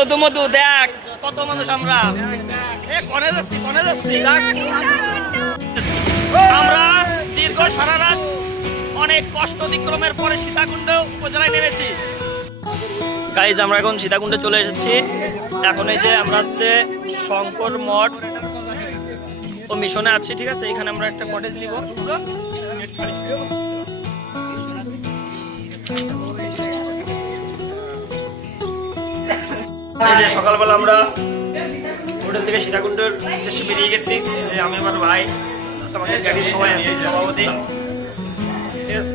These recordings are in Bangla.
যদু মধু দেখ কত মানুষ আমরা কনে যাচ্ছি আমরা দীর্ঘ সারা রাত অনেক কষ্ট অতিক্রমের পরে সীতাকুণ্ড উপজেলায় নেমেছি। গাইজ আমরা এখন সীতাকুণ্ডে চলে এসেছি। এখন এই যে আমরা হচ্ছে শঙ্কর মঠ ও মিশনে আছি, ঠিক আছে। এখানে আমরা একটা কটেজ নিব। এই যে সকালবেলা আমরা হোটেল থেকে সীতাকুণ্ডের উদ্দেশ্যে বেরিয়ে গেছি। আমি আমার ভাই, আমাদের গাড়ির সবাই আছে, সভাপতি, ঠিক আছে।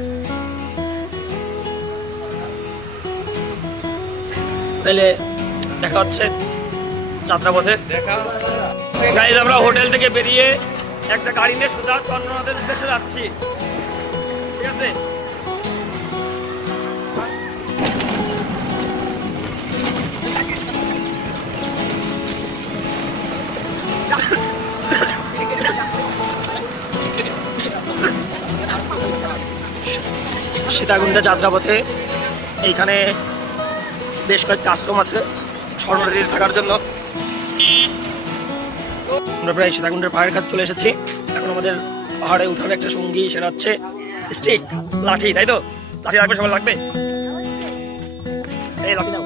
তাহলে দেখা হচ্ছে যাত্রাপথে। গাইজ আমরা হোটেল থেকে বেরিয়ে একটা গাড়ি নিয়ে সোজা চন্দ্রনাথের উদ্দেশ্যে যাচ্ছি, ঠিক আছে। সীতাকুণ্ডে যাত্রাপথে এইখানে বেশ কয়েকটা আশ্রম আছে শরণার্থীদের থাকার জন্য। আমরা প্রায় সীতাকুণ্ডের পাহাড়ের কাছে চলে এসেছি। এখন আমাদের পাহাড়ে উঠার একটা সঙ্গী, সেটা হচ্ছে স্টিক, লাঠি, তাই তো? লাঠি লাগবে, সবার লাগবে। এই লাঠি নাও।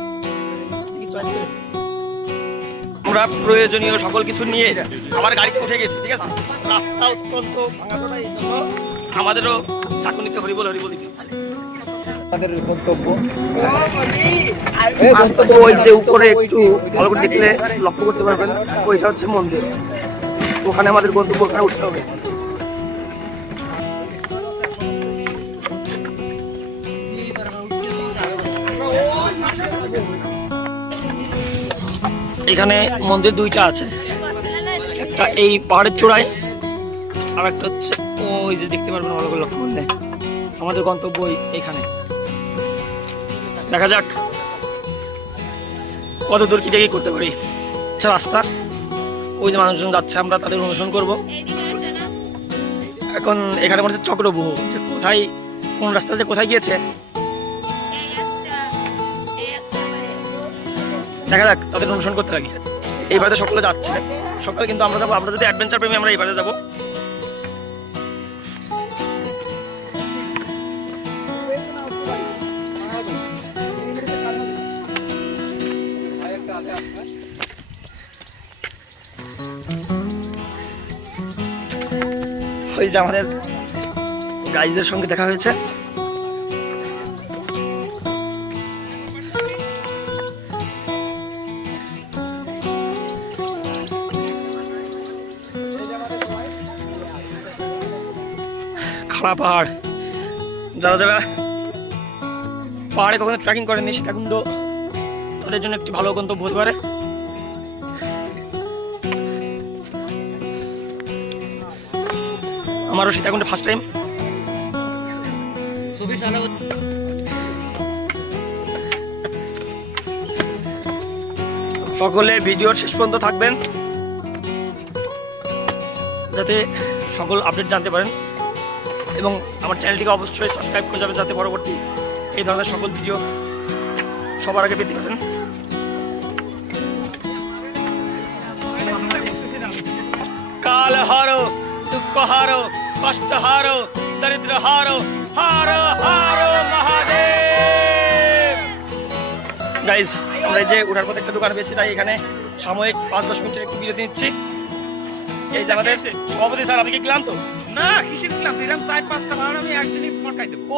আমরা প্রয়োজনীয় সকল কিছু নিয়ে আবার গাড়িতে উঠে গেছি, ঠিক আছে। রাস্তা অত্যন্ত ভাঙাচোরা, এই জন্য আমাদেরও চাকুনিতে হরিবল হরিবল দিতে হচ্ছে। আমাদের গন্তব্য ওই যে উপরে একটু ভালো করে দেখলে লক্ষ্য করতে পারবেন, ওইটা হচ্ছে মন্দির। ওখানে আমাদের গন্তব্য, ওখানে উঠতে হবে। এখানে মন্দির দুইটা আছে, একটা এই পাহাড়ের চূড়ায়, আর একটা হচ্ছে ওই যে দেখতে পারবেন ভালো করে লক্ষ্য করলে। আমাদের গন্তব্য এইখানে। দেখা যাক কত দূর কি দেখে করতে পারি। আচ্ছা, রাস্তা ওই যে মানুষজন যাচ্ছে, আমরা তাদের অনুসরণ করব। এখন এখানে মনে হচ্ছে চক্রবুহ, যে কোথায় কোন রাস্তা যে কোথায় গিয়েছে দেখা যাক, তাদের অনুসরণ করতে লাগি। এইবারে সকলে যাচ্ছে, সকালে কিন্তু আমরা যাবো। আমরা যদি অ্যাডভেঞ্চার প্রেমী, আমরা এইবারে যাবো। ওই যে আমাদের গাইজদের সঙ্গে দেখা হয়েছে। খাড়া পাহাড়, যারা যারা পাহাড়ে কখনো ট্রেকিং করেননি, সীতাকুণ্ড তাদের জন্য একটি ভালো গন্তব্য হতে পারে। আমারও সীতাকুণ্ডে ফার্স্ট টাইম। সকলে ভিডিওর শেষ পর্যন্ত থাকবেন, যাতে সকল আপডেট জানতে পারেন, এবং আমার চ্যানেলটিকে অবশ্যই সাবস্ক্রাইব করে যাবেন, যাতে পরবর্তী এই ধরনের সকল ভিডিও সবার আগে পেতে পারেন। কাল হারো, দুঃখ হারো, কষ্ট হারো, দরিদ্র হারো, হারো হারো মহাদেব। গাইজ আমরা যে উঠার পথে একটা দোকান পেয়েছি, তাই এখানে সাময়িক 5-10 মিনিটের একটু বিরতি নিচ্ছি। এই যে আমাদের সভাপতি স্যার, আপনি কি ক্লান্ত? না, কিসের ক্লান্ত? দিলাম 4-5টা ভাড়া, আমি একদিনই পটকাই দেবো। ও,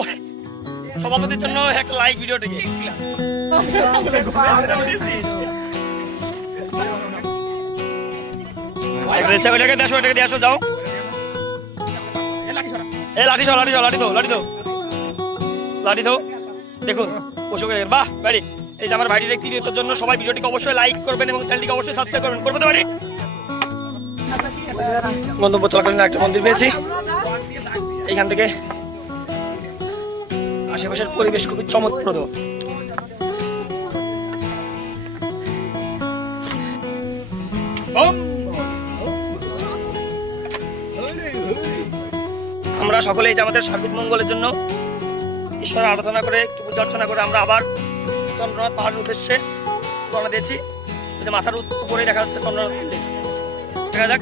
সভাপতির জন্য একটা লাইক ভিডিওটা কি ওইটাকে দেশো, ওইটাকে দিয়ে আসো, যাও। লাঠি সহ, লাঠি সহ, লাঠি তো, লাঠি তো, লাঠি তো। দেখুন বাহ বাড়ি। এই যে আমার ভাইটির কৃতিত্বের জন্য সবাই ভিডিওটিকে অবশ্যই লাইক করবেন এবং চ্যানেলটিকে অবশ্যই সাবস্ক্রাইব করবেন। করতে পারি। গন্তব্য চলাকালীন একটা মন্দির পেয়েছি। এইখান থেকে আশেপাশের পরিবেশ খুবই চমৎপ্রদ। আমরা সকলেই যে আমাদের সার্বিক মঙ্গলের জন্য ঈশ্বরের আরাধনা করে, একটু পূজা অর্চনা করে আমরা আবার চন্দ্রনাথ পাহাড়ের উদ্দেশ্যে রওনা দিয়েছি। ওই যে মাথার উপরে দেখা যাচ্ছে চন্দ্রনাথ মন্দির, দেখা যাক।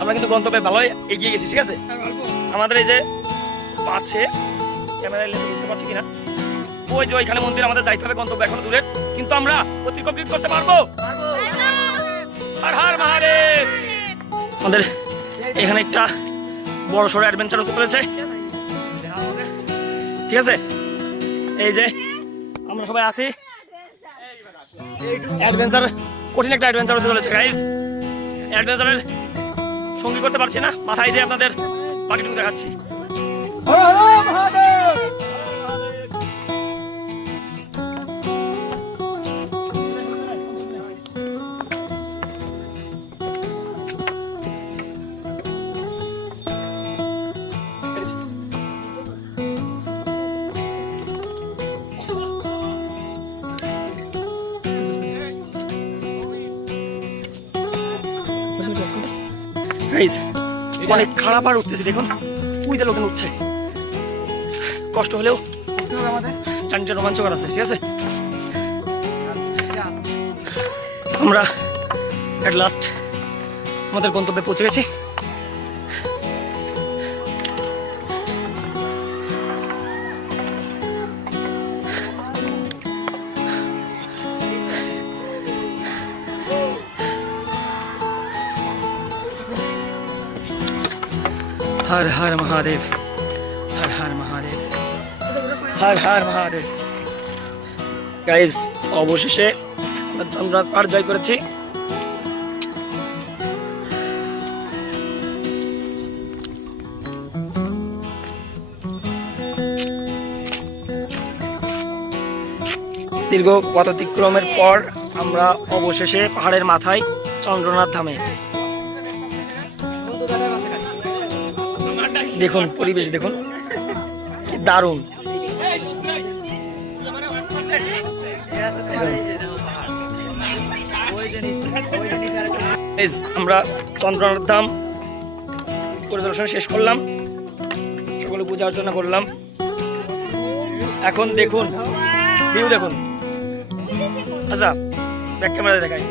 আমরা কিন্তু গন্তব্যে ভালোই এগিয়ে গেছি, ঠিক আছে। আমাদের এই যে পাশে ক্যামেরা লেন্সে বুঝতে পারছি কিনা, ওই যে ওইখানে মন্দির, আমাদের যাইতে হবে, গন্তব্য এখনো দূরের, কিন্তু আমরা অতি কমপ্লিট করতে পারবো। হর হর মহাদেব। আমাদের এখানে একটা বড় সড়ো অ্যাডভেঞ্চার হতে চলেছে, ঠিক আছে। এই যে আমরা সবাই আছি, অ্যাডভেঞ্চার, কঠিন একটা অ্যাডভেঞ্চার হতে চলেছে গাইজ। অ্যাডভেঞ্চারের সঙ্গী করতে পারছি না, মাথায় যে আপনাদের বাকিটুকু দেখাচ্ছি। গাইজ অনেক খারাপ আর উঠতেছে, দেখুন ওই যে লোকজন উঠছে। কষ্ট হলেও টানিটা রোমাঞ্চকর আছে, ঠিক আছে। আমরা এট লাস্ট আমাদের গন্তব্যে পৌঁছে গেছি। हर हर महादेव, हर हर महादेव, हर हर महादेव। গাইজ অবশেষে চন্দ্রনাথ পাহাড় জয় করেছি। দীর্ঘ পথ অতিক্রমের পর আমরা অবশেষে পাহাড়ের মাথায় চন্দ্রনাথ ধামে। দেখুন পরিবেশ, দেখুন কি দারুণ। আমরা চন্দ্রনাথ ধাম পরিদর্শন শেষ করলাম, সকলে পূজা অর্চনা করলাম। এখন দেখুন ভিউ, দেখুন। আচ্ছা ব্যাক ক্যামেরা দেখাই।